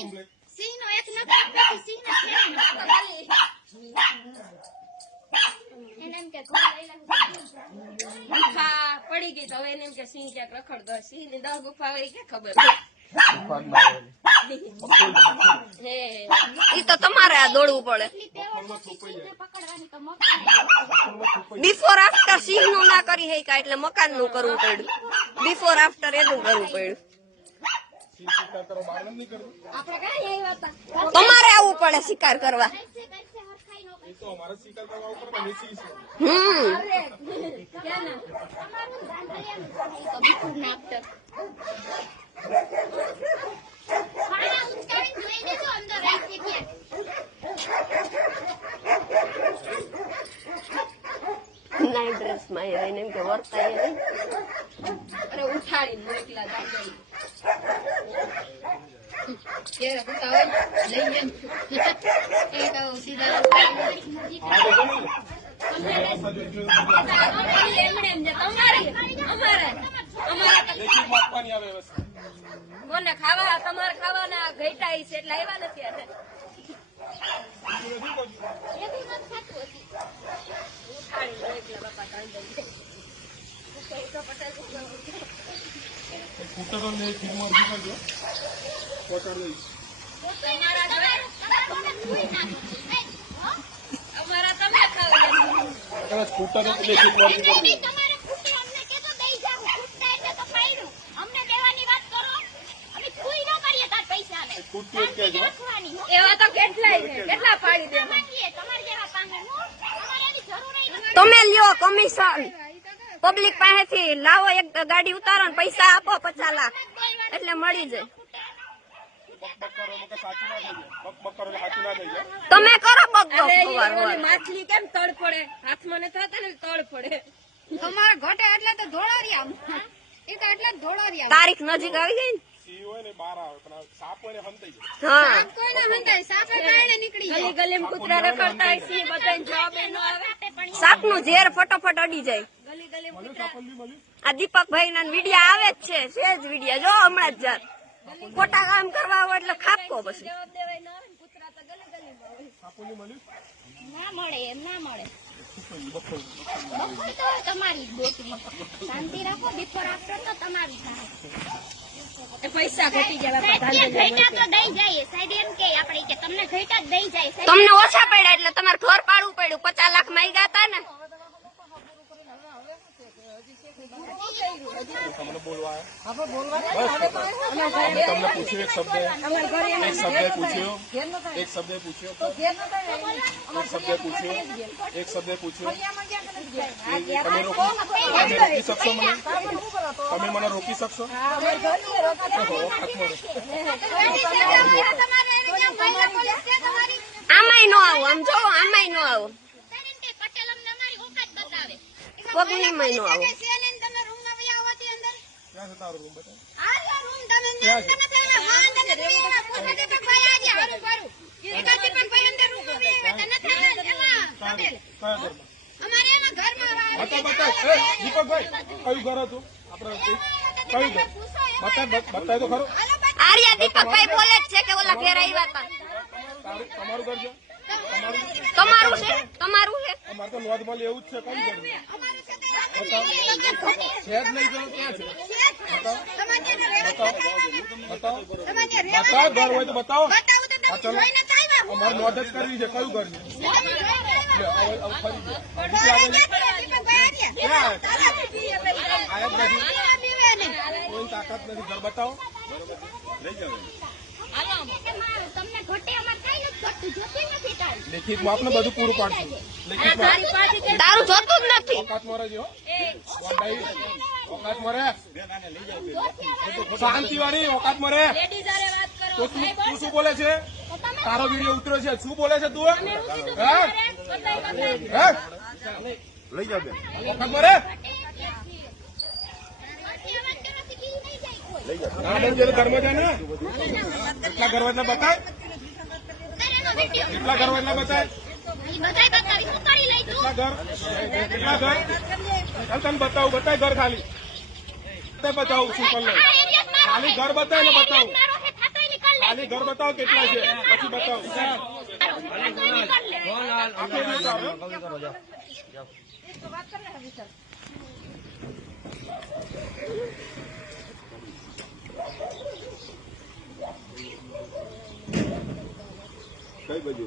સિંહનો એક નથી આપતો સિંહને ફેરવીને આપતો ખાલી એને એમ કે ઘોડા લઈ પડી ગઈ તો હવે એને કે સિંહ સિંહની ગુફા હોય કે ખબર ઈ તો તમારે આ દોડવું પડે બિફોર આફ્ટર સિંહનું ના કરી હે એટલે મકાનનું કરવું પડ્યું બિફોર આફ્ટર એનું કરવું પડ્યું તમારે આવવું પડે શિકાર કરવા. હમ ક્યાં ના તમારું રાંધણિયાનું તો બીજું નાટક ખાના ઉચકાવીને જોઈ દેજો અંદર આવી જગ્યા નાઇટ ડ્રેસ માં એ રહીને એમ કે વર્તાય નહીં. અરે ઉઠાડીને મોકલા દાદા કેરે ગુતા હોય ને, લઈ સીધા તમારી એમ તમારી અમારે અમારે કોને ખાવા તમારે ખાવાના ઘેટા છે એટલે આવ્યા નથી આજે એવું નથી થતું હજી. ઉઠાડીને મોકલા બાપા દાદા કઈ તો પટેલ તમારા તમારું તમારું મને ધોઈ નાખો. એ, હો? અમારા તમે ખાવ એમ નહીં, તમારે ખૂટે અમને કહેજો દઈ જાવ. ખૂટતા એટલે તો પાડ્યું. અમને દેવાની વાત કરો. અમે ખુઈ ન કરીએ તાર પૈસાને. શાંતિ રાખવાની, હો. એવા તો કેટલાય છે. કેટલા પાડી દે? માંગીએ, તમારે જેવા પાંગણ, હો. તમારે એની જરૂર ય નથી. તમે લ્યો કમિશન પબ્લિક પાસેથી લાવો એક ગાડી ઉતારો ને પૈસા આપો પચાસ લાખ. એટલે મળી જાય. તમે કરો. માછલી કેમ તળ પડે? હાથમાં નથી થતા ને તળ પડે. તમારા ઘટે એટલે તો ધોળારિયા. એ તો એટલે ધોળારિયા. તારીખ નજીક આવી ગઈ ને? હા. કોઈને હંતાય? સાપે કારણે નીકળી ગલી ગલી કૂતરા રખડતા છે બધાને જવાબ ય આવે. સાપનું ઝેર ફટોફટ અડી જાય. ગલી ગલી કૂતરા. આ દીપકભાઈ ના વિડિયા આવે જ છે છે જ વિડિયા. જો હમણાં જ જાત. ખોટા કામ કરવા હોય એટલે ખાપકો પછી જવાબ દેવાય ન આવે ને કૂતરા તો ગલી ગલીમાં મળ્યું? ના મળે એમ ના મળે. બપોર તો તમારી જ શાંતિ રાખો બિફોર આફ્ટર તો તમારી થાય. પૈસા ઘટી તો દઈ જાય સાહેબ એમ કે આપણે કે તમને ઘેટા જ દઈ જાય. તમને ઓછા પડ્યા એટલે તમારે ઘર પાડવું પડ્યું. પચાસ લાખમાં ગયા હતા ને. તમને પૂછ્યું એક શબ્દ એક શબ્દ પૂછ્યો એક શબ્દ પૂછ્યો એક શબ્દ પૂછ્યો એક શબ્દ પૂછ્યો તમે રોકી શકશો મને તમે મને રોકી શકશો આમાંય નો આવો આમ જો આમાંય નો આવો. પગલીમાંય નો આવું છે ને તમે રૂમમાં વયા હોવાથી અંદર ક્યાં છે તારો રૂમ બતાવ. આ રહ્યો રૂમ તમે ત્યાં તમે થઈને હા નથી એવા પોતે તો ભાઈ આજે હારું કરું એકાથી પણ ભાઈ અંદર રૂમમાં વયા હતા નથી એમાં પટેલ કયા ઘરમાં. અમારે એમાં બતાવ બતાવ. એ, દીપકભાઈ કયું ઘર હતું? આપણે કયું ઘર? બતાવ બતાવ તો ખરું. આર્યા દીપકભાઈ બોલે છે કે ઓલા ઘેર આવ્યા હતા. તમારું ઘર છે? તમારું છે? તમારું છે? અમારે તો નોંધમાં એવું જ છે કયું ઘર? છે? છે જ નહીં જો ક્યાં છે? બતાવ બતાવ બતાવ ઘર હોય તો બતાવો. અમારે નોંધ જ કરવી છે. કયું ઘર કોઈ તાકાત નથી. ઘર બતાવો. તમને ઘટે અમારે કઈ નથી ઘટતું. જોતી નથી તારી. લેખિતમાં આપને બધું પૂરું પાડશું. લેખિતમાં. તારું જોતું જ નથી. લેડીઝ હારે વાત કરો તો તું તું શું બોલે છે તારો વીડિયો ઉતર્યો છે શું બોલે છે તું લઈ જાવ બેન ઓકાતમાં રહે ના બેન જેને ઘરમાં જાય ને કેટલા ઘર એટલે બતાય કેટલા ઘર એટલે બતાય કેટલા ઘર? કેટલા ઘર? ચાલ તને બતાવું બતાય ઘર ખાલી. તે બતાવું શું કર ખાલી ઘર બતાય ને બતાવું. ખાલી ઘર બતાવો કેટલા છે. પછી બતાવું. કઈ બાજુ?